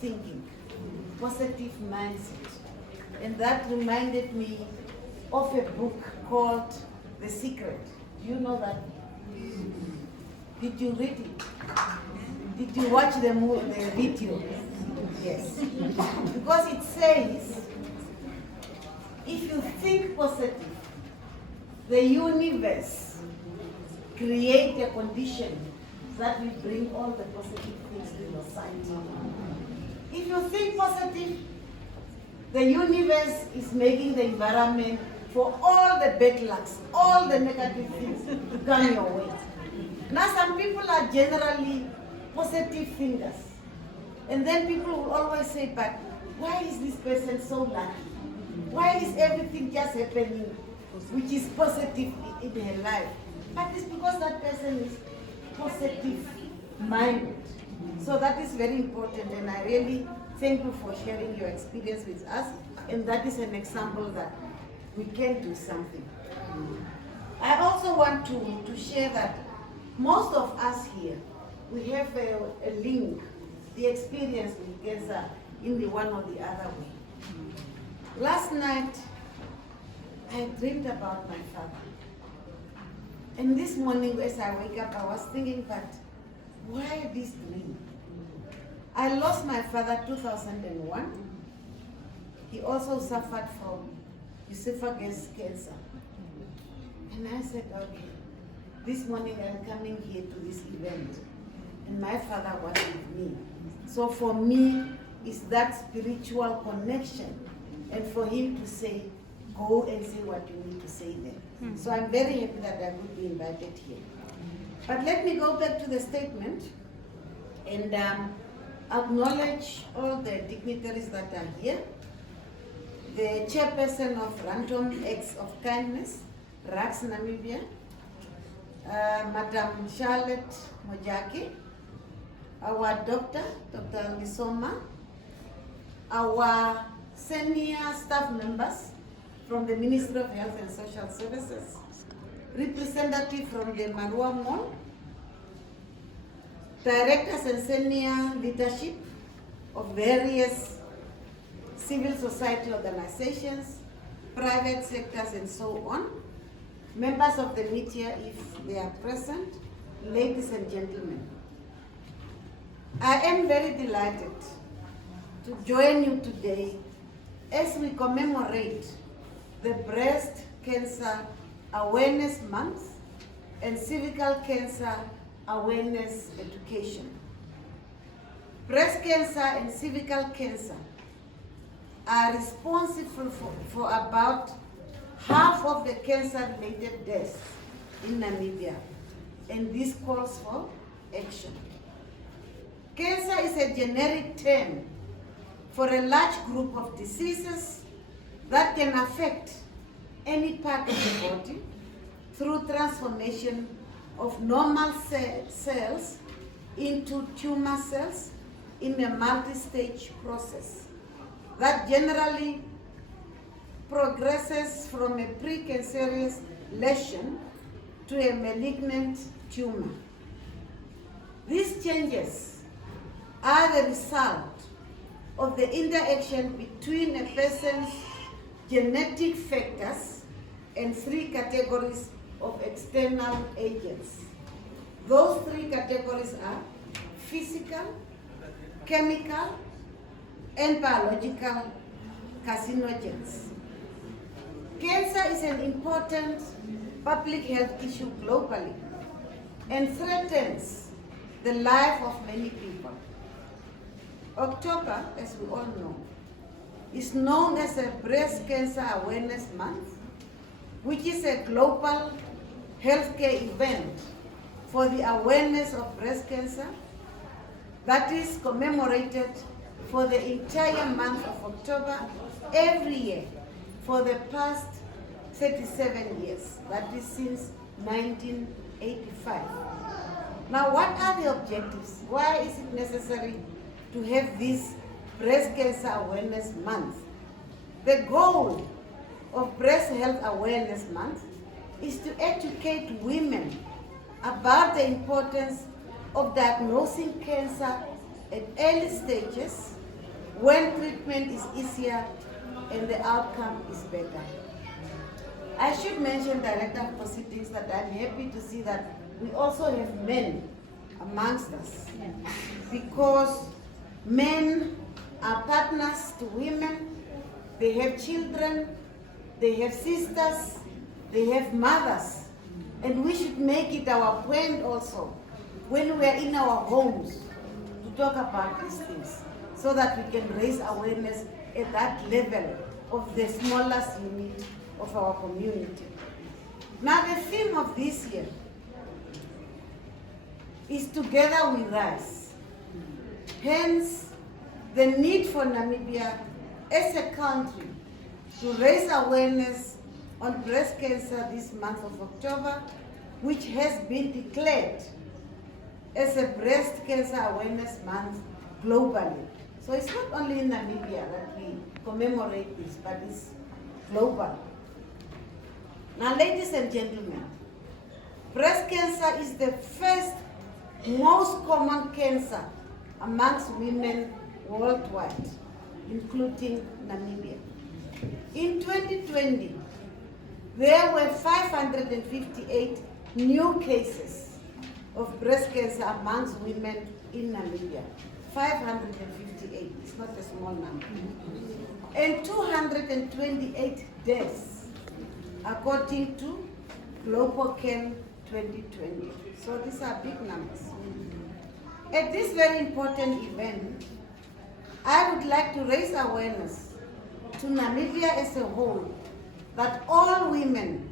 thinking, positive mindset. And that reminded me of a book called The Secret. Do you know that? Did you read it? Did you watch the video? Yes. Because it says, if you think positive, the universe create a condition that will bring all the positive things to your side. If you think positive, the universe is making the environment for all the bad lucks, all the negative things to come your way. Now some people are generally positive thinkers. And then people will always say, but why is this person so lucky? Why is everything just happening which is positive in her life? But it's because that person is positive minded. So that is very important, and I really thank you for sharing your experience with us, and that is an example that we can do something. I also want to share that most of us here, we have a link, the experience with cancer in the one or the other way. Last night, I dreamed about my father. And this morning as I wake up, I was thinking, but why this dream? I lost my father 2001. He also suffered from esophagus cancer. And I said, okay, this morning I'm coming here to this event. And my father was with me. So for me, it's that spiritual connection. And for him to say, go and say what you need to say there. So I'm very happy that I could be invited here. But let me go back to the statement and acknowledge all the dignitaries that are here. The chairperson of Random Acts of Kindness, RAKS Namibia, Madam Charlotte Muinjangue, our doctor, Dr. Lisoma, our senior staff members from the Ministry of Health and Social Services, representative from the Marua Mall, directors and senior leadership of various civil society organizations, private sectors and so on, members of the media if they are present, ladies and gentlemen. I am very delighted to join you today as we commemorate the Breast Cancer Awareness Month and Cervical Cancer Awareness Education. Breast cancer and cervical cancer are responsible for about half of the cancer-related deaths in Namibia, and this calls for action. Cancer is a generic term for a large group of diseases that can affect any part of the body through transformation of normal cells into tumor cells in a multi-stage process that generally progresses from a precancerous lesion to a malignant tumor. These changes are the result of the interaction between a person's genetic factors and three categories of external agents. Those three categories are physical, chemical, and biological carcinogens. Cancer is an important public health issue globally and threatens the life of many people. October, as we all know, is known as a Breast Cancer Awareness Month, which is a global healthcare event for the awareness of breast cancer that is commemorated for the entire month of October every year for the past 37 years, that is since 1985. Now, what are the objectives? Why is it necessary to have this Breast Cancer Awareness Month? The goal of Breast Health Awareness Month is to educate women about the importance of diagnosing cancer at early stages when treatment is easier and the outcome is better. I should mention, Director of Proceedings, that I'm happy to see that we also have men amongst us, because men are partners to women, they have children, they have sisters, they have mothers, and we should make it our point also when we are in our homes to talk about these things, so that we can raise awareness at that level of the smallest unit of our community. Now the theme of this year is Together We Rise. Hence, the need for Namibia as a country to raise awareness on breast cancer this month of October, which has been declared as a Breast Cancer Awareness Month globally. So it's not only in Namibia that we commemorate this, but it's global. Now, ladies and gentlemen, breast cancer is the first most common cancer amongst women worldwide, including Namibia. In 2020, there were 558 new cases of breast cancer amongst women in Namibia. 558, it's not a small number. And 228 deaths, according to Global Can 2020. So these are big numbers. At this very important event, I would like to raise awareness to Namibia as a whole that all women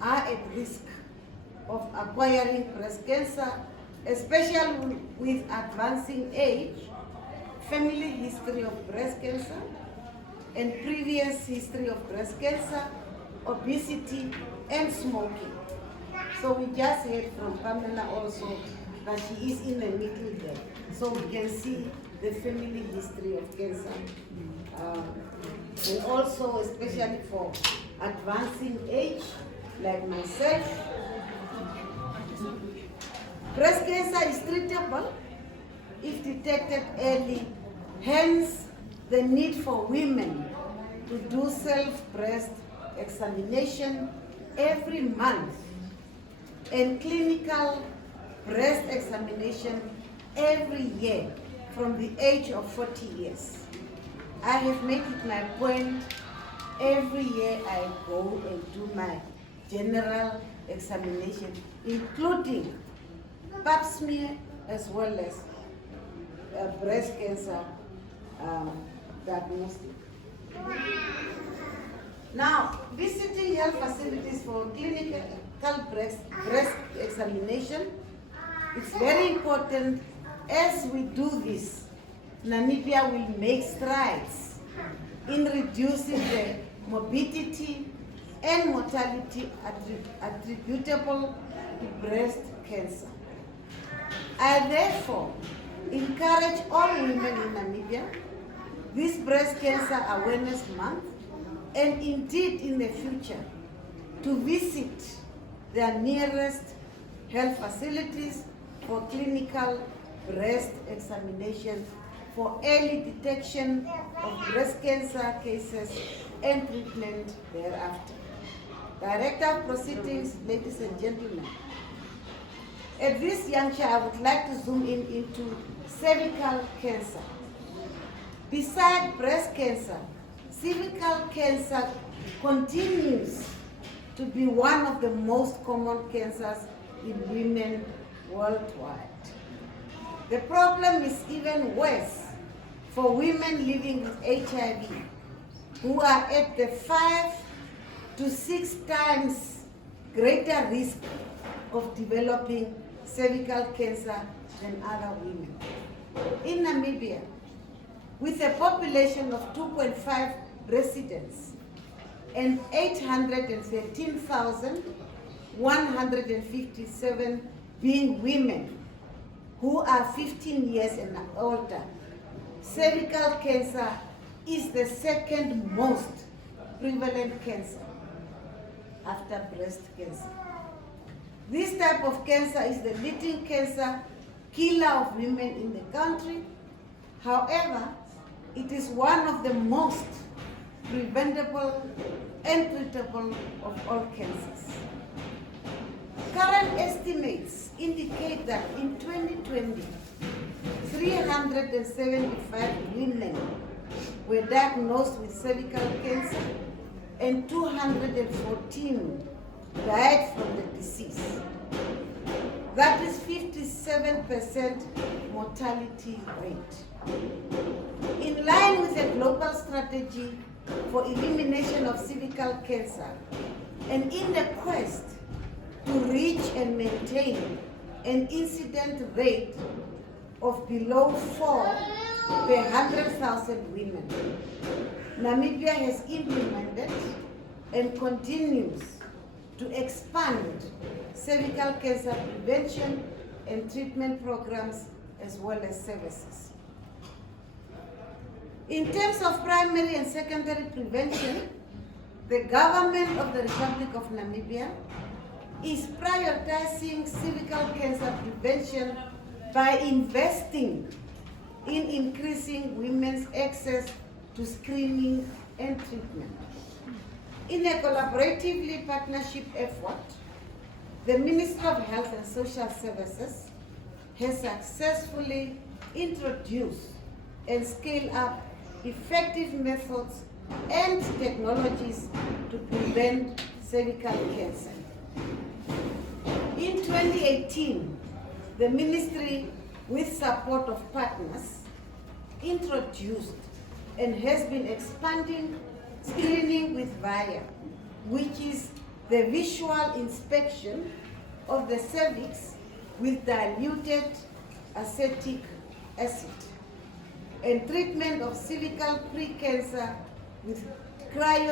are at risk of acquiring breast cancer, especially with advancing age, family history of breast cancer, and previous history of breast cancer, obesity, and smoking. So we just heard from Pamela also that she is in the middle there. So we can see the family history of cancer. And also, especially for advancing age, like myself, breast cancer is treatable if detected early. Hence, the need for women to do self-breast examination every month and clinical breast examination every year from the age of 40 years. I have made it my point every year I go and do my general examination, including pap smear as well as breast cancer diagnostic. Now, visiting health facilities for clinical breast examination, it's very important. As we do this, Namibia will make strides in reducing the morbidity and mortality attributable to breast cancer. I therefore encourage all women in Namibia this Breast Cancer Awareness Month, and indeed in the future, to visit their nearest health facilities for clinical breast examination for early detection of breast cancer cases and treatment thereafter. Director of Proceedings, ladies and gentlemen, at this juncture, I would like to zoom in into cervical cancer. Besides breast cancer, cervical cancer continues to be one of the most common cancers in women worldwide. The problem is even worse for women living with HIV, who are at the 5 to 6 times greater risk of developing cervical cancer than other women. In Namibia, with a population of 2.5 residents and 813,157 being women who are 15 years and older, cervical cancer is the second most prevalent cancer after breast cancer. This type of cancer is the leading cancer killer of women in the country. However, it is one of the most preventable and treatable of all cancers. Current estimates indicate that in 2020, 375 women were diagnosed with cervical cancer and 214 died from the disease. That is 57% mortality rate. In line with a global strategy for elimination of cervical cancer, and in the quest to reach and maintain an incident rate of below 4 per 100,000 women, Namibia has implemented and continues to expand cervical cancer prevention and treatment programs as well as services. In terms of primary and secondary prevention, the government of the Republic of Namibia is prioritizing cervical cancer prevention by investing in increasing women's access to screening and treatment. In a collaboratively partnership effort, the Ministry of Health and Social Services has successfully introduced and scaled up effective methods and technologies to prevent cervical cancer. In 2018, the Ministry, with support of partners, introduced and has been expanding screening with VIA, which is the visual inspection of the cervix with diluted acetic acid, and treatment of cervical precancer with cryo